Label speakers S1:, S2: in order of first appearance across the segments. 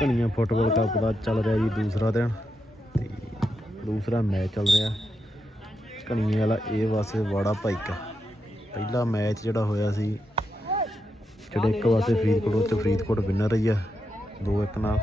S1: ਕਣੀਆਂ football cup ਦਾ ਚੱਲ ਰਿਹਾ ਜੀ ਦੂਸਰਾ ਦਿਨ ਤੇ ਦੂਸਰਾ ਮੈਚ ਚੱਲ ਰਿਹਾ। ਕਣੀਆਂ ਵਾਲਾ ਇਹ ਵਾਸਤੇ ਵਾੜਾ ਭਾਈਕਾ ਪਹਿਲਾ ਮੈਚ ਜਿਹੜਾ ਹੋਇਆ ਸੀ, ਜਿਹੜੇ ਇੱਕ ਵਾਸਤੇ ਫਰੀਦਕੋਟ ਉੱਤੇ ਫਰੀਦਕੋਟ ਵਿਨਰ ਰਹੀ ਆ 2-1 ਨਾਲ।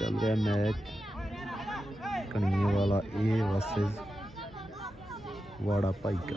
S1: ਚੱਲ ਰਿਹਾ ਮੈਚ। ਕਣੀਆਂ ਵਾਲਾ ਇਹ ਵਾਸਤੇ ਵਾੜਾ ਭਾਈਕਾ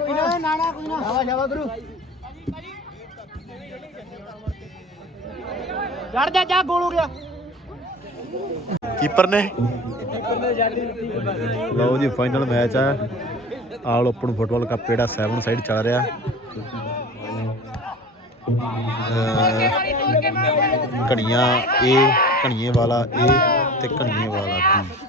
S2: ਕੋਈ ਨਾ। ਨਾਣਾ ਕੋਈ ਨਾ।
S3: ਸ਼ਾਬਾਸ਼ ਸ਼ਾਬਾਸ਼ ਗੁਰੂ
S2: ਚੜ ਜਾ ਜਾ ਗੋਲ ਹੋ ਗਿਆ।
S1: ਕੀਪਰ ਨੇ? ਲਓ ਜੀ ਫਾਈਨਲ ਮੈਚ ਆ। ਆਲ ਓਪਨ ਫੁੱਟਬਾਲ ਕੱਪ ਜਿਹੜਾ 7 ਸਾਈਡ ਚੱਲ ਰਿਹਾ। ਕਣੀਆਂ ਇਹ ਕਣੀਏ ਵਾਲਾ ਇਹ ਤੇ ਕਣੀਏ ਵਾਲਾ ਬੀ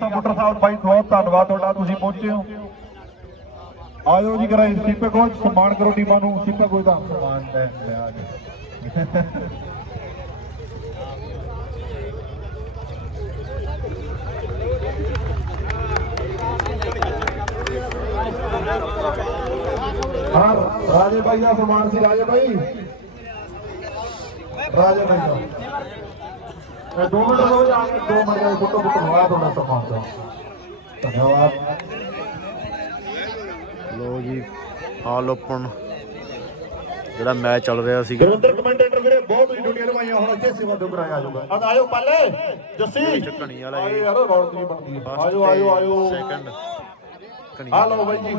S3: ਕੰਪਿਊਟਰ ਸਾਹਿਬ, ਭਾਈ ਬਹੁਤ ਧੰਨਵਾਦ ਤੁਹਾਡਾ, ਤੁਸੀਂ ਪਹੁੰਚੇ ਹੋ। ਆਜੋ ਜੀ ਕਰਾਈ ਸੀਪੇ ਕੋਚ ਸਨਮਾਨ ਕਰੋ ਟੀਮਾਂ ਨੂੰ, ਸੀਪੇ ਕੋਚ ਦਾ ਸਨਮਾਨ ਲੈ ਲਿਆ ਜੀ। ਹਾਂ, ਰਾਜੇ ਭਾਈ ਦਾ ਸਨਮਾਨ ਸੀ, ਰਾਜੇ ਭਾਈ। ਰਾਜੇ ਭਾਈ ਦਾ। ਮਿੰਟ ਹੋ ਜਾ
S1: ਆਲ ਓਪਨ। ਜਿਹੜਾ ਮੈਚ ਚੱਲ ਰਿਹਾ ਸੀਗਾ।
S3: ਗੁਰਿੰਦਰ ਕਮੈਂਟੇਟਰ ਵੀਰੇ ਬਹੁਤ ਹੀ ਡਿਊਟੀਆਂ ਨਿਭਾਈਆਂ ਹੁਣ ਇੱਥੇ ਸੇਵਾ ਤੋਂ ਕਰਾਇਆ ਜਾਊਗਾ। ਆ ਆਇਓ ਪੱਲੇ ਜੱਸੀ।
S1: ਝਕਣੀ ਵਾਲਾ ਇਹ।
S3: ਯਾਰ ਰੌਣਕ ਨਹੀਂ ਬਣਦੀ ਆਇਓ ਆਇਓ ਆਇਓ।
S1: ਸੈਕੰਡ
S3: ਆ ਲਓ ਬਾਈ ਜੀ।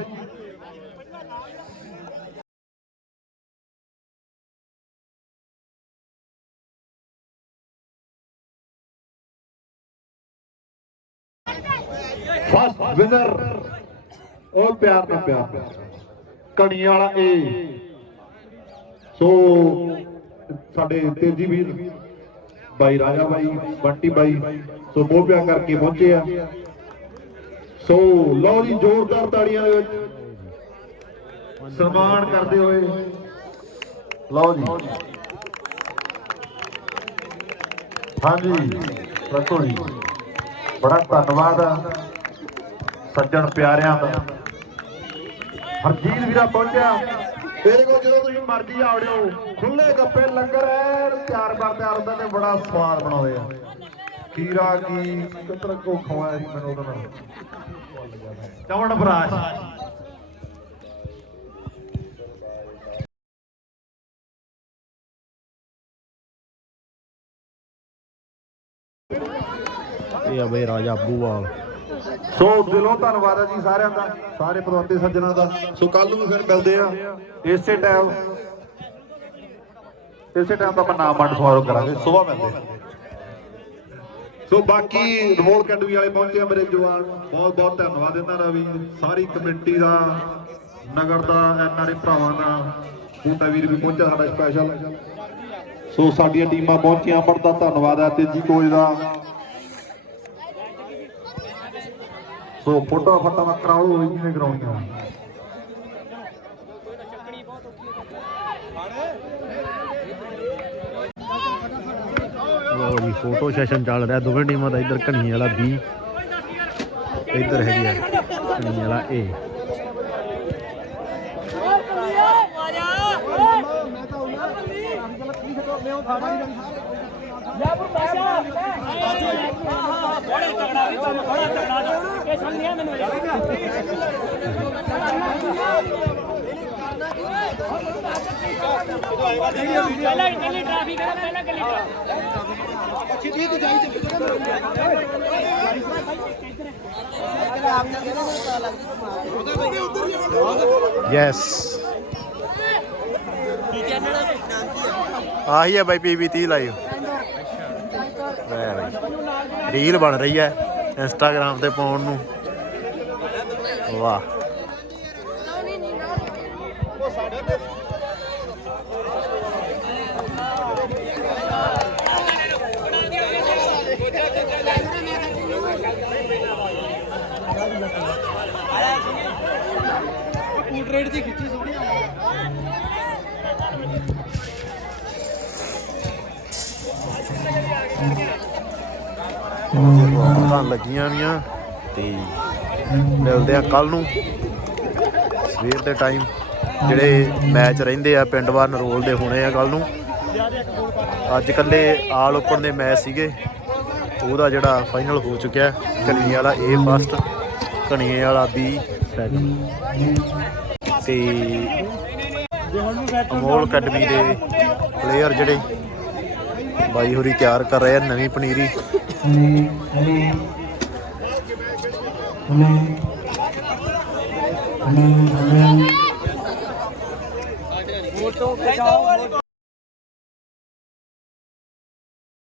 S3: First winner. ਉਹ ਪਿਆਰ ਨਾਲ ਪਿਆਰ। ਕਣੀਆਂ ਵਾਲਾ ਏ। ਸੋ ਸਾਡੇ ਤੇਜੀ ਵੀਰ, ਬਾਈ ਰਾਜਾ ਬਾਈ, ਬੰਟੀ ਬਾਈ, ਸੋ ਮੋਹ ਪਿਆਰ ਕਰਕੇ ਪਹੁੰਚੇ ਆ। ਸੋ ਲਓ ਜੀ, ਜ਼ੋਰਦਾਰ ਤਾੜੀਆਂ ਦੇ ਵਿੱਚ। ਸਨਮਾਨ ਕਰਦੇ ਹੋਏ। ਲਓ ਜੀ। ਹਾਂਜੀ ਰੱਖੋ ਜੀ। ਬੜਾ ਧੰਨਵਾਦ ਸੱਜਣ ਪਿਆਰਿਆਂ ਦਾ ਹਰਜੀਤ ਵੀਰਾ ਪਹੁੰਚਿਆ। ਤੇਰੇ ਕੋਲ ਜਦੋਂ ਤੁਸੀਂ ਮਰਜ਼ੀ ਆਵੜਿਓ ਖੁੱਲੇ ਗੱਪੇ ਲੰਗਰ ਐਨ ਤਿਆਰ ਕਰ, ਤਿਆਰ ਹੁੰਦਾ ਤੇ ਬੜਾ ਸਵਾਦ ਬਣਾਉਂਦੇ ਆ। ਖੀਰਾ ਕੀ ਕਿਤਰ ਕੋ ਖਵਾਇਆ ਸੀ ਮੈਨੂੰ ਉਹਦਾ ਨਾਮ ਚਵਣ ਬਰਾਸ਼
S1: ਇਹ ਆ ਬਈ ਰਾਜਾ ਅੱਬੂਵਾਲ
S3: ਸੋ ਦਿਲੋਂ ਧੰਨਵਾਦ ਹੈ ਜੀ ਸਾਰਿਆਂ ਦਾ, ਸਾਰੇ ਪਤਵੰਤੇ ਸੱਜਣਾ ਦਾ। ਸੋ ਕੱਲ ਨੂੰ ਫਿਰ ਮਿਲਦੇ ਆ। ਇਸੇ ਟਾਈਮ ਇਸੇ ਟਾਈਮ ਆਪਾਂ ਨਾਮ ਵੰਡ ਸਮਾਰੋਹ ਕਰਾਂਗੇ, ਸਵੇਰ ਮਿਲਦੇ ਸੋ ਬਾਕੀ ਰਮੋਲ ਕੈਂਡਵੀ ਵਾਲੇ ਪਹੁੰਚੇ ਆ ਮੇਰੇ ਜਵਾਨ, ਬਹੁਤ ਬਹੁਤ ਧੰਨਵਾਦ ਇਹਨਾਂ ਦਾ ਵੀ। ਸਾਰੀ ਕਮੇਟੀ ਦਾ, ਨਗਰ ਦਾ ਐਨਆਰਏ ਭਰਾਵਾਂ ਦਾ, ਬੂਟਾ ਵੀਰ ਵੀ ਪਹੁੰਚਿਆ ਸਾਡਾ ਸਪੈਸ਼ਲ ਸੋ ਸਾਡੀਆਂ ਟੀਮਾਂ ਪਹੁੰਚੀਆਂ ਬੜਾ ਧੰਨਵਾਦ ਹੈ ਤੇਜੀ ਕੋਚ ਦਾ। ਸੋ ਫੋਟੋ ਫਟਾ ਮੈਂ ਕਰਾਉ ਹੋਈ ਜਿਵੇਂ ਕਰਾਉਣੀਆਂ
S1: ਲੋ ਜੀ ਫੋਟੋ ਸੈਸ਼ਨ ਚੱਲ ਰਿਹਾ ਦੋਵੇਂ ਟੀਮਾਂ ਦਾ ਇੱਧਰ ਘਣੀ ਵਾਲਾ B ਇੱਧਰ ਹੈਗੀ ਆ ਘਣੀ ਵਾਲਾ A
S4: ਪਹਿਲਾਂ ਗਲੀ ਟ੍ਰੈਫਿਕ ਹੈ ਪਹਿਲਾਂ ਗਲੀ ਟ੍ਰੈਫਿਕ
S1: ਯੈਸ ਆਹੀ ਹੈ ਬਾਈ ਪੀਵੀ 30 ਲਾਈਵ ਵੈ ਬਾਈ। ਰੀਲ ਬਣ ਰਹੀ ਹੈ ਇੰਸਟਾਗ੍ਰam ਤੇ ਪਾਉਣ ਨੂੰ। ਵਾਹ।
S2: ਰੇਟ ਦੀ ਖਿੱਚੀ ਸੋਹਣੀ
S1: ਤਾਂ ਲੱਗੀਆਂ ਵੀਆਂ ਤੇ ਮਿਲਦੇ ਆ ਕੱਲ ਨੂੰ। ਸਵੇਰ ਦੇ ਟਾਈਮ ਜਿਹੜੇ ਮੈਚ ਰਹਿੰਦੇ ਆ ਪਿੰਡ ਵਾਰ ਨਰੋਲ ਦੇ ਹੋਣੇ ਆ ਕੱਲ ਨੂੰ। ਅੱਜ ਕੱਲੇ ਆਲ ਓਪਨ ਦੇ ਮੈਚ ਸੀਗੇ। ਉਹਦਾ ਜਿਹੜਾ ਫਾਈਨਲ ਹੋ ਚੁੱਕਿਆ ਕਨੀਏ ਵਾਲਾ A ਫਸਟ ਕਨੀਏ ਵਾਲਾ B ਸੈਕੰਡ ਤੇ ਅਮੋਲ ਅਕੈਡਮੀ ਦੇ ਪਲੇਅਰ ਜਿਹੜੇ ਬਾਈ ਹੋਰੀ ਤਿਆਰ ਕਰ ਰਹੇ ਆ ਨਵੀਂ ਪਨੀਰੀ।